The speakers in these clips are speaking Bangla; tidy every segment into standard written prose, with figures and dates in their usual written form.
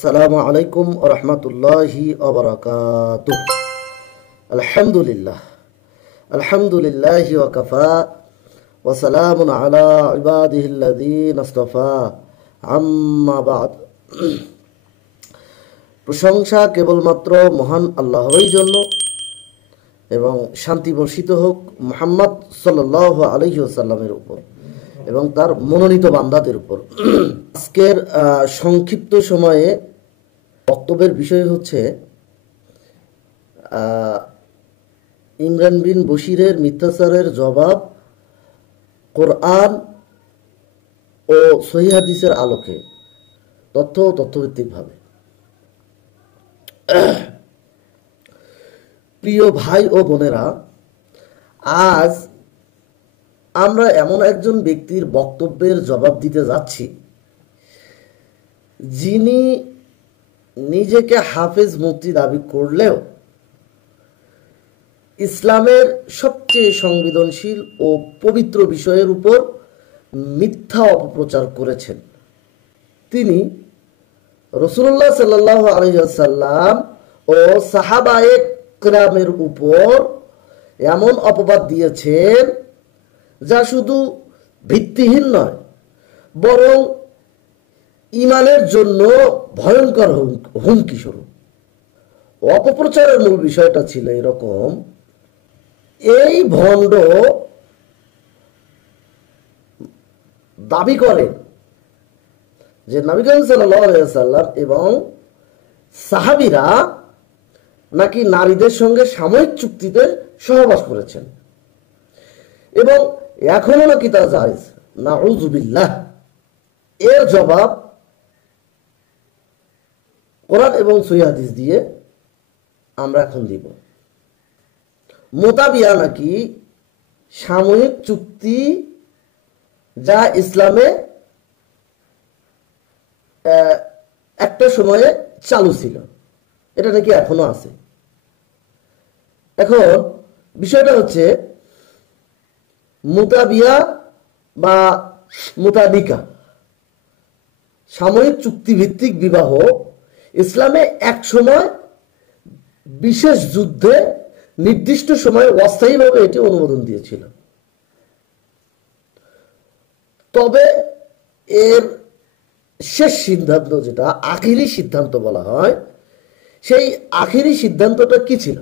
আসসালামু আলাইকুম ওয়া রাহমাতুল্লাহি ওয়া বারাকাতুহু। আলহামদুলিল্লাহ আলহামদুলিল্লাহি ওয়া কাফা ওয়া সালামুন আলা ইবাদিহিল্লাযীনা ইসতাফা আম্মা বা'দ। প্রশংসা কেবলমাত্র মহান আল্লাহরই জন্য এবং শান্তি বর্ষিত হোক মুহাম্মদ সাল্লাল্লাহু আলাইহি ওয়াসাল্লামের উপর এবং তার মনোনীত বান্দাদের উপর। আজকের সংক্ষিপ্ত সময়ে বক্তব্যের বিষয় হচ্ছে ইমরান বিন বশিরের মিথ্যাচারের জবাব কোরআন ও সহিহ হাদিসের আলোকে তথ্যভিত্তিকভাবে। প্রিয় ভাই ও বোনেরা, আজ আমরা এমন একজন ব্যক্তির বক্তব্যের জবাব দিতে যাচ্ছি যিনি নিজেকে হাফেজ মুফতি দাবি করলেও ইসলামের সবচেয়ে সংবেদনশীল ও পবিত্র বিষয়ের উপর মিথ্যা অপপ্রচার করেছেন। তিনি রাসূলুল্লাহ সাল্লাল্লাহু আলাইহি ওয়াসাল্লাম ও সাহাবায়ে কেরামের উপর এমন অপবাদ দিয়েছেন যা শুধু ভিত্তিহীন নয়, বরং ইমানের জন্য ভয়ঙ্কর হুমকি স্বরূপ। অপপ্রচারের মূল বিষয়টা ছিল এরকম: এই ভণ্ড দাবি করেন যে নবী করিম সাল্লাল্লাহু আলাইহি ওয়াসাল্লাম এবং সাহাবীরা নাকি নারীদের সঙ্গে সাময়িক চুক্তিতে সহবাস করেছেন এবং এখনো নাকি তা জায়েজ। নাউযুবিল্লাহ। এর জবাব কোরআন এবং সহিহ হাদিস দিয়ে আমরা এখন দিব। মোতাবিয়া নাকি সাময়িক চুক্তি, যা ইসলামে একটা সময়ে চালু ছিল, এটা নাকি এখনো আছে। এখন বিষয়টা হচ্ছে মুতাবিয়া বা মুতাবিকা, সাময়িক চুক্তিভিত্তিক বিবাহ ইসলামে এক সময় বিশেষ যুদ্ধে নির্দিষ্ট সময়ে অস্থায়ীভাবে এটি অনুমোদন দিয়েছিল। তবে এর শেষ সিদ্ধান্ত, যেটা আখিরি সিদ্ধান্ত বলা হয়, সেই আখিরি সিদ্ধান্তটা কি ছিল?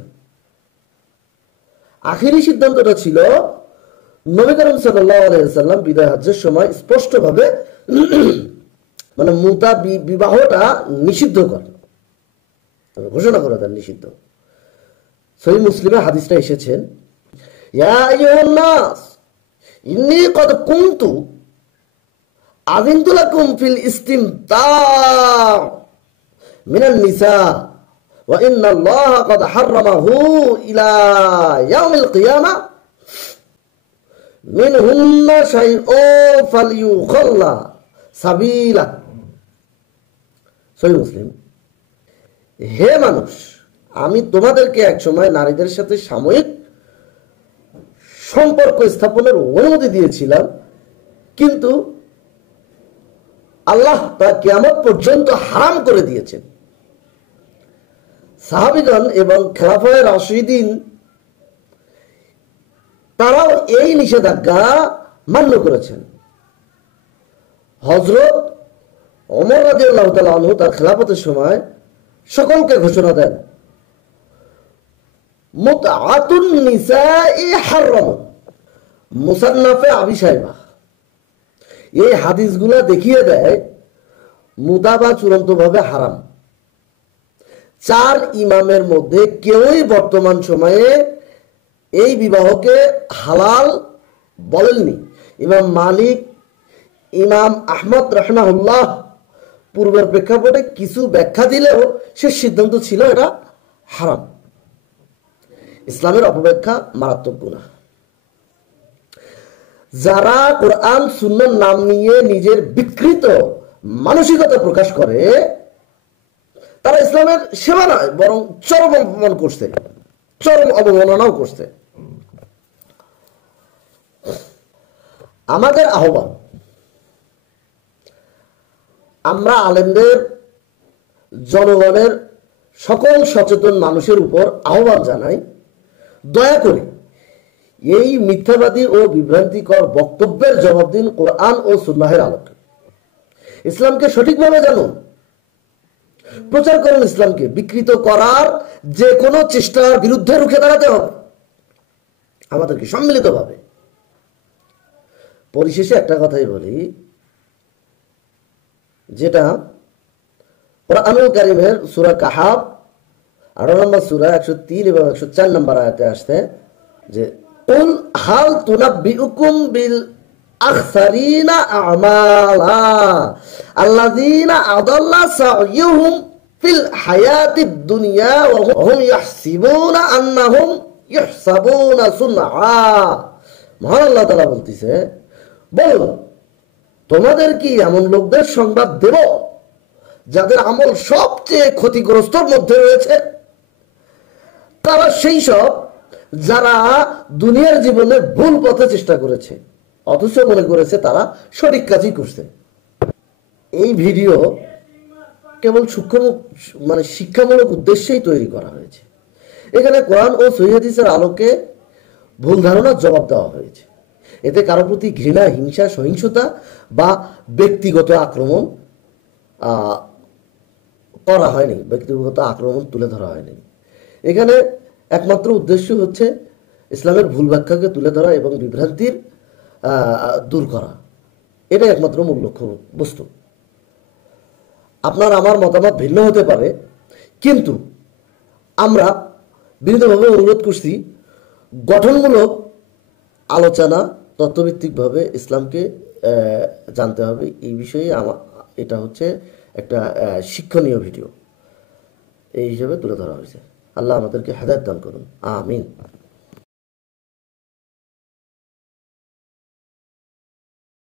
আখিরি সিদ্ধান্তটা ছিল নবী করিম সাল্লাল্লাহু আলাইহি ওয়াসাল্লাম বিদায় হজ্জের সময় স্পষ্টভাবে মানে মুতা বিবাহটা নিষিদ্ধ করেন, ঘোষণা করে দেন নিষিদ্ধ। সহিহ মুসলিমে হাদিসটা এসেছেন, ইয়া আইয়ুহান নাস ইন্নী ক্বাদ কুনতু আযিনতু লাকুম ফিল ইসতিমতা' মিনান নিসা ওয়া ইন্নাল্লাহা ক্বাদ হাররামাহু ইলা ইয়াউমিল কিয়ামাহ মিনহুন্না শাইউন ফালইউখাল্লা সাবিলা। সহিহ মুসলিম। হে মানুষ, আমি তোমাদেরকে এক সময় নারীদের সাথে সাময়িক সম্পর্ক স্থাপনের অনুমতি দিয়েছিলাম, কিন্তু আল্লাহ তা কিয়ামত পর্যন্ত হারাম করে দিয়েছেন। সাহাবীগণ এবং খেলাফায়ে রাশিদিন তারাও এই নিষেধাজ্ঞা মান্য করেছেন। হযরত ওমর রাদিয়াল্লাহু তাআলা আনহু তার খেলাফতের সময় সকলকে ঘোষণা দেন, মুতআতুন নিসাই হারাম। মুসান্নাফে আবি শাইবা এই হাদিসগুলা দেখিয়ে দেয় মুতাবা চূড়ান্তভাবে হারাম। 4 ইমামের মধ্যে কেউই বর্তমান সময়ে এই বিবাহকে হালাল বলেননি। ইমাম মালিক, ইমাম আহমদ রাহিমাহুল্লাহ পূর্বের প্রেক্ষাপটে কিছু ব্যাখ্যা দিলেও সে সিদ্ধান্ত ছিল এটা হারাম। ইসলামের অপব্যাখ্যা মারাত্মক গুনাহ। যারা কোরআন সুন্নাহর নাম নিয়ে নিজের বিকৃত মানসিকতা প্রকাশ করে, তারা ইসলামের সেবা নয়, বরং চরম অপমান করছে, চরম অবমাননাও করছে। আমাদের আহ্বান, আমরা আলেমদের জনগণের সকল সচেতন মানুষের উপর আহ্বান জানাই, দয়া করে এই মিথ্যাবাদী ও বিভ্রান্তিকর বক্তব্যের জবাব দিন কোরআন ও সুন্নাহের আলোকে। ইসলামকে সঠিকভাবে জানুন, প্রচার করুন। ইসলামকে বিকৃত করার যে কোনো চেষ্টার বিরুদ্ধে রুখে দাঁড়াতে হবে আমাদেরকে সম্মিলিতভাবে। পরিশেষে একটা কথাই বলি, যেটা কুরআনুল কারীমের সূরা কাহাফ 18 নম্বর সূরা 103 এবং 104 নম্বর আয়াতে আসছে যে কুল হাল তুনাব্বিউকুম বিল আখসারিনা আমালা আল্লাযীনা আদাল্লা সা'য়ুহুম ফিল হায়াতিদ দুনিয়া ওয়া হুম ইয়াহসিবুনা আন্নাহুম ইহসাবুনা সুনআ। মহান আল্লাহ তাআলা বলতেছে, বল তোমাদের কি এমন লোকদের সংবাদ দেব যাদের আমল সবচেয়ে ক্ষতিগ্রস্তর মধ্যে রয়েছে? তারা সেই সব যারা দুনিয়ার জীবনে ভুল পথে চেষ্টা করেছে, অথচ মনে করেছে তারা সঠিক কাজই করছে। এই ভিডিও কেবল সূক্ষ্ম শিক্ষামূলক উদ্দেশ্যেই তৈরি করা হয়েছে। এখানে কোরআন ও সহিহ হাদিসের আলোকে ভুল ধারণার জবাব দেওয়া হয়েছে। এতে কারো প্রতি ঘৃণা, হিংসা, সহিংসতা বা ব্যক্তিগত আক্রমণ করা হয়নি, ব্যক্তিগত আক্রমণ তুলে ধরা হয়নি। এখানে একমাত্র উদ্দেশ্য হচ্ছে ইসলামের ভুল ব্যাখ্যাকে তুলে ধরা এবং বিভ্রান্তির দূর করা। এটাই একমাত্র মূল লক্ষ্য বস্তু। আপনার আমার মতামত ভিন্ন হতে পারে, কিন্তু আমরা বিনীতভাবে অনুরোধ করছি গঠনমূলক আলোচনা, তথ্যভিত্তিকভাবে ইসলামকে জানতে হবে। এই বিষয়ে এটা হচ্ছে একটা শিক্ষণীয় ভিডিও এই হিসেবে তুলে ধরা হয়েছে। আল্লাহ আমাদেরকে হেদায়েত দান করুন, আমিন।